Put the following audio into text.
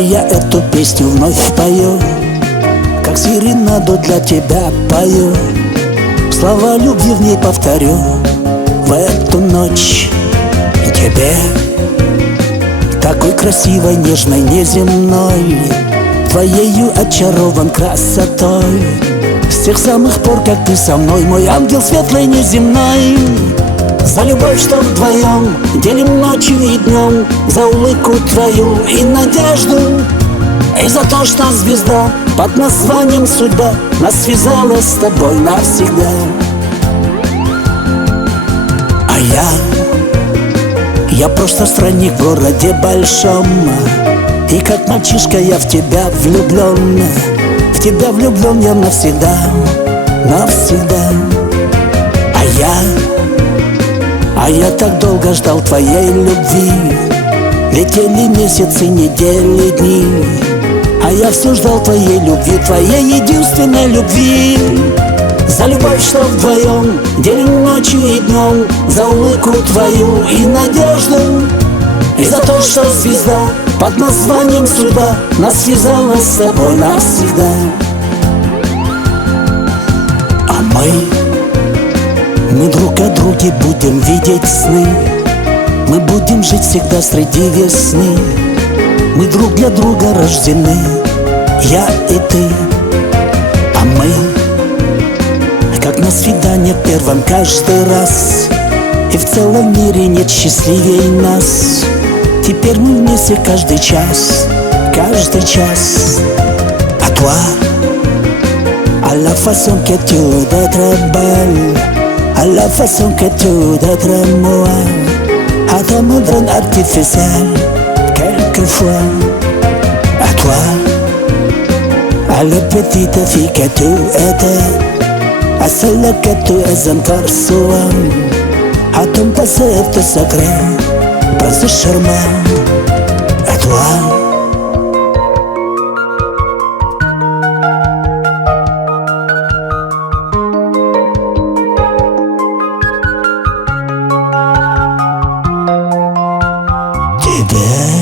я эту песню вновь пою, как серенаду для тебя пою. Слова любви в ней повторю в эту ночь. И тебе, такой красивой, нежной, неземной, твоею очарован красотой. С тех самых пор, как ты со мной, мой ангел светлый, неземной. За любовь, что вдвоем делим ночью и днем, за улыбку твою и надежду, и за то, что звезда под названием судьба нас связала с тобой навсегда. А я просто странник в городе большом, и как мальчишка я в тебя влюблен. В тебя влюблен я навсегда, навсегда. А я так долго ждал твоей любви. Летели месяцы, недели, дни, а я все ждал твоей любви, твоей единственной любви. За любовь, что вдвоем делим ночью и днем, за улыбку твою и надежду, и за то, что звезда под названием судьба нас связала с тобой навсегда. А мы друг о друге будем видеть сны, мы будем жить всегда среди весны. Мы друг для друга рождены, я и ты. А мы, как на свидание первом каждый раз, и в целом мире нет счастливей нас. Теперь мы вместе каждый час, каждый час. А toi, à la façon que tu d'être belle, à la façon que tu d'être moi, à ta moderne artificielle, quelquefois. À toi, à la petite fille que tu étais, à celle que tu es encore souvent, à ton passé de secret, passé charmant. À toi. Тебе